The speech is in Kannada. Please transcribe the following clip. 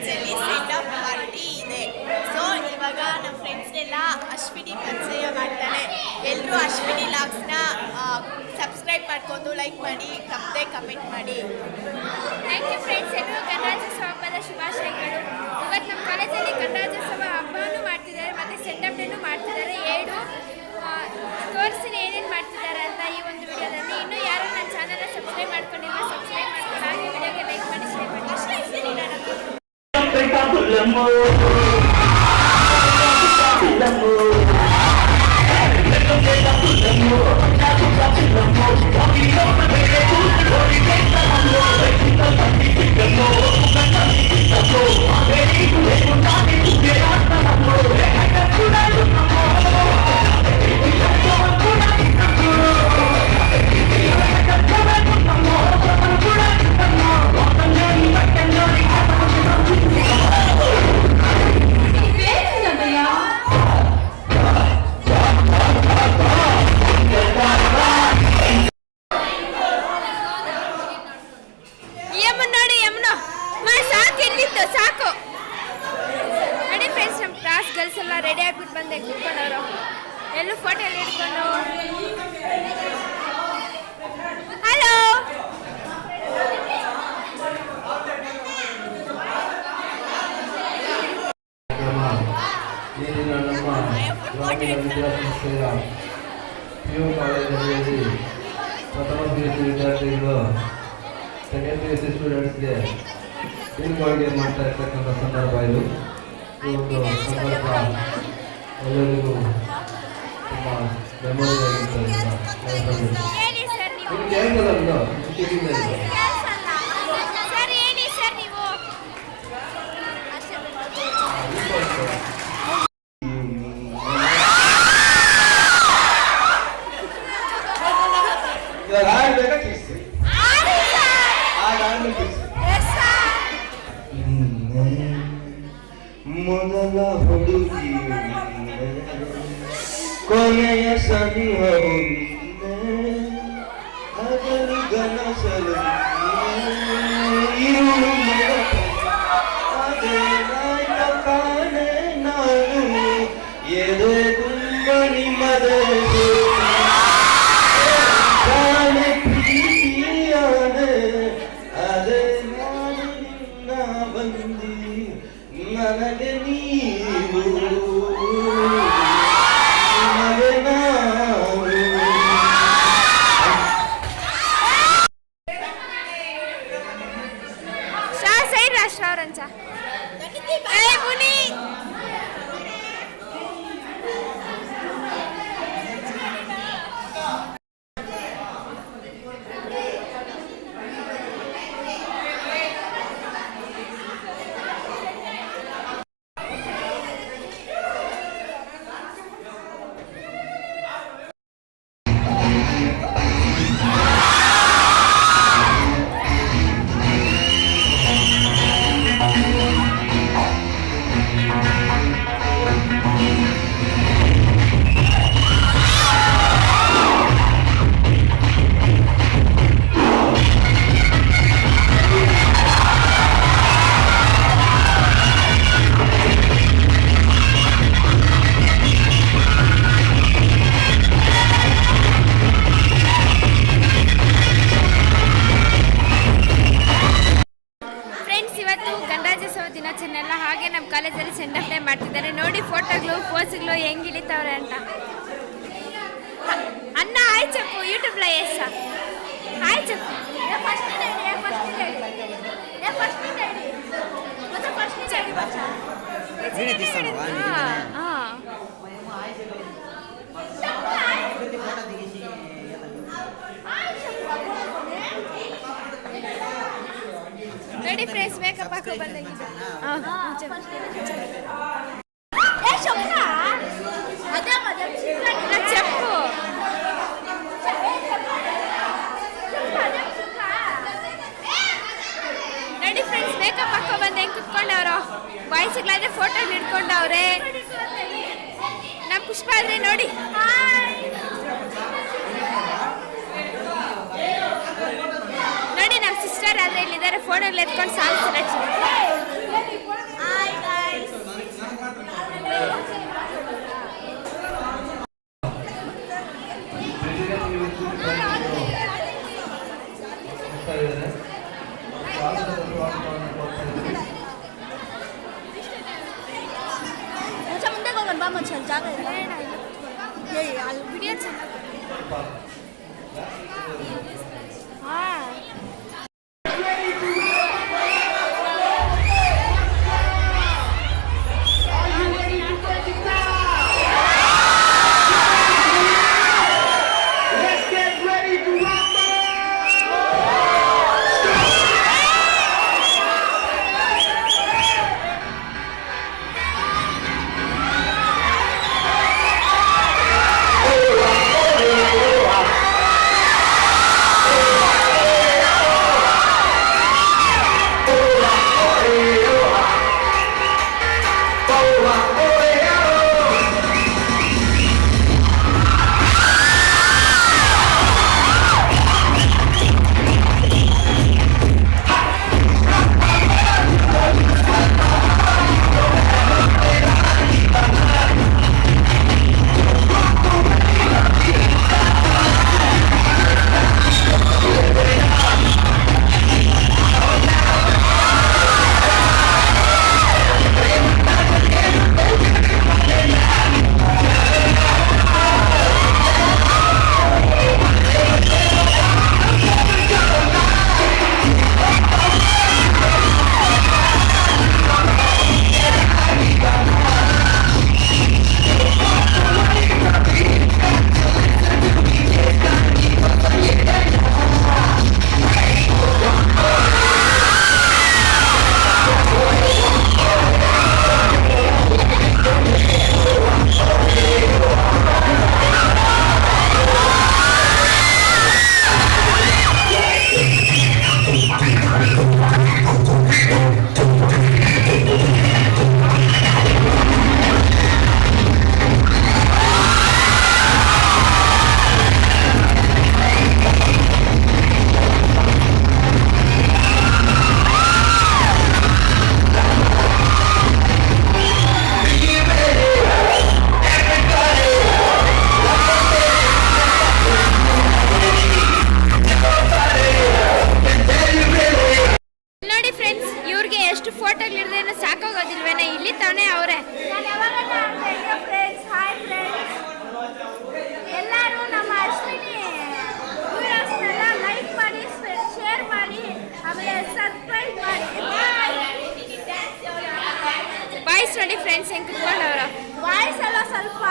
ಕಾಲೇಜಲ್ಲಿ ಸೆಂಡ್ ಆಫ್ ಪಾರ್ಟಿ ಇದೆ. ಸೊ ಇವಾಗ ನಮ್ಮ ಫ್ರೆಂಡ್ಸ್ನೆಲ್ಲ ಅಶ್ವಿನಿ ಪರಿಚಯ ಮಾಡ್ತಾಳೆ. ಎಲ್ಲರೂ ಅಶ್ವಿನಿ ಲಾಗ್ಸ್ನ ಸಬ್ಸ್ಕ್ರೈಬ್ ಮಾಡ್ಕೊಂಡು ಲೈಕ್ ಮಾಡಿ, ತಪ್ಪದೆ ಕಮೆಂಟ್ ಮಾಡಿ. Thank you friends. ಎಲ್ಲರೂ ಗಣರಾಜ್ಯೋತ್ಸವ ಹಬ್ಬದ ಶುಭಾಶಯಗಳು. ಇವತ್ತು ನಮ್ಮ ಕಾಲೇಜಲ್ಲಿ ಗಣರಾಜ್ಯೋತ್ಸವ ಹಬ್ಬನೂ ಮಾಡ್ತಿದ್ದಾರೆ ಮತ್ತು ಸೆಂಡ್ ಆಫ್ ಡೇನೂ ಮಾಡ್ತಿದ್ದಾರೆ. ತೋರಿಸ್ತೀನಿ ಏನೇನು ಮಾಡ್ತಿದ್ದಾರೆ ಅಂತ ಈ ಒಂದು ವಿಡಿಯೋದಲ್ಲಿ. ಇನ್ನೂ ಯಾರು ನನ್ನ ಚಾನಲ್ನ ಸಬ್ಸ್ಕ್ರೈಬ್ ಮಾಡ್ಕೊಂಡಿಲ್ಲ, ಸಬ್ಸ್ಕ್ರೈಬ್ ಮಾಡ್ಕೊಂಡು ಹಾಗೆ ವಿಡಿಯೋಗೆ ಲೈಕ್ ಮಾಡಿ, ಶೇರ್ ಮಾಡಿ. ಅಷ್ಟೇ ಇದ್ದೀನಿ ನಾನು. ಸಾಕು ನೋಡಿ ಫ್ರೆಂಡ್ಸ್, ನಮ್ಮ ಕ್ಲಾಸ್ ಗರ್ಲ್ಸ್ ಎಲ್ಲ ರೆಡಿ ಆಗಿಬಿಟ್ಟು ಬಂದೆ ಕೂತ್ಕೊಂಡವರು. ಎಲ್ಲೂ ಫೋಟೋ ಎಲ್ಲ ಹಿಡ್ಕೊಂಡು ಹಲೋ ಈ ದಿನ ನಮ್ಮ ಗ್ರಾಮೀಣ ವಿದ್ಯಾಸಂಸ್ಥೆಯ PU ಕಾಲೇಜಲ್ಲಿ ಪ್ರಥಮ PUC ವಿದ್ಯಾರ್ಥಿಗಳು ಸೆಕೆಂಡ್ PUC ಸ್ಟೂಡೆಂಟ್ಸ್ಗೆ ಬೀಳ್ಕೊಡುಗೆ ಮಾಡ್ತಾ ಇರ್ತಕ್ಕಂಥ ಸಂದರ್ಭ ಇದು. ಈ ಒಂದು ಸಂದರ್ಭ ಎಲ್ಲರಿಗೂ ತುಂಬ ಮೆಮೊರಿ ಆಗಿರ್ತದೆ. ಮೊದಲ ಹುಡುಗಿ ಕೊನೆಯ ಸನಿಹವು ಹಗಲು ಗನಸಲು ಅದೇನಾಯ್ತ ಕಾಣೆ ನಾನು ಎದೆ ತುಂಬ ನಿಮ್ಮದೇ ಕಾಣೆ ಪ್ರೀತಿಯಾನೆ ಅದೇ ನಾನು ನಿನ್ನ ಬಂದಿ ನನಗೆ ನೀವು ನನಗೆ ನಾವು. ಸೈಡ್ ರಾಷ್ಟ್ರ ಅವರಂಚ ಮುನಿ ದಿನಾಚರಣೆಲ್ಲ ಹಾಗೆ ನಮ್ಮ ಕಾಲೇಜಲ್ಲಿ ಸೆಂಡ್ ಆಫ್ ಡೇ ಮಾಡ್ತಿದ್ದಾರೆ. ನೋಡಿ ಫೋಟೋಗಳು ಪೋಸ್ಗಳು ಹೆಂಗೆ ಇಳಿತಾವ್ರೆ ಅಂತ. ಅನ್ನ ಹಾಯ್ ಚಪ್ಪು ಯೂಟ್ಯೂಬ್ಲ ಎಸ್ ಹಾಯ್ ಚಪ್ಪು ನೋಡಿ ಫ್ರೆಂಡ್ಸ್ ಮೇಕಪ್ ಹಾಕೋ ಬಂದಂಗಿದೆ. చెప్పు ನೋಡಿ ಫ್ರೆಂಡ್ಸ್ ಮೇಕಪ್ ಹಾಕೋ ಬಂದು ಹೆಂಗೆ ಕುತ್ಕೊಂಡವ್ರು. ಬಾಯ್ಸ್ಗಳಾದ್ರೆ ಫೋಟೋ ಹಿಡ್ಕೊಂಡವ್ರೆ. ನಮ್ಮ ಪುಷ್ಪ ಆದ್ರೆ ನೋಡಿ ನೋಡಿ ನಮ್ಮ ಸಿಸ್ಟರ್ ಆದ್ರೆ ಇಲ್ಲಿದ್ದಾರೆ ಫೋಟೋಗಳು ಎತ್ಕೊಂಡು ಸಾಂಗ್ ಸೆಲೆಕ್ಟ್ ಜಾಗ ಇಲ್ಲ ಅಲ್ಲಿ ವಿಡಿಯೋ ಚೆನ್ನಾಗಿ ಹಾಂ ನೋಡಿ ಫ್ರೆಂಡ್ಸ್ ಇವ್ರಿಗೆ ಎಷ್ಟು ಫೋಟೋಗಳಿರ್ದೇನೋ ಸಾಕಾಗೋದಿಲ್ವೇನೆ ಇಲ್ಲಿ ತಾನೇ ಅವರೇ ಫ್ರೆಂಡ್ಸ್ ಹಾಯ್ ಫ್ರೆಂಡ್ಸ್ ಎಲ್ಲರೂ ನಮ್ಮ ಅಶ್ವಿನಿ ವಿಡಿಯೋಸ್ನೆಲ್ಲ ಲೈಕ್ ಮಾಡಿ ಶೇರ್ ಮಾಡಿ ಆಮೇಲೆ ಸಬ್ಸ್ಕ್ರೈಬ್ ಮಾಡಿ ಬಾಯ್ಸ್ ನೋಡಿ ಫ್ರೆಂಡ್ಸ್ ಹೆಂಗೆ ಕುತ್ಕೊಂಡವ್ರ ಬಾಯ್ಸ್ ಎಲ್ಲ ಸ್ವಲ್ಪ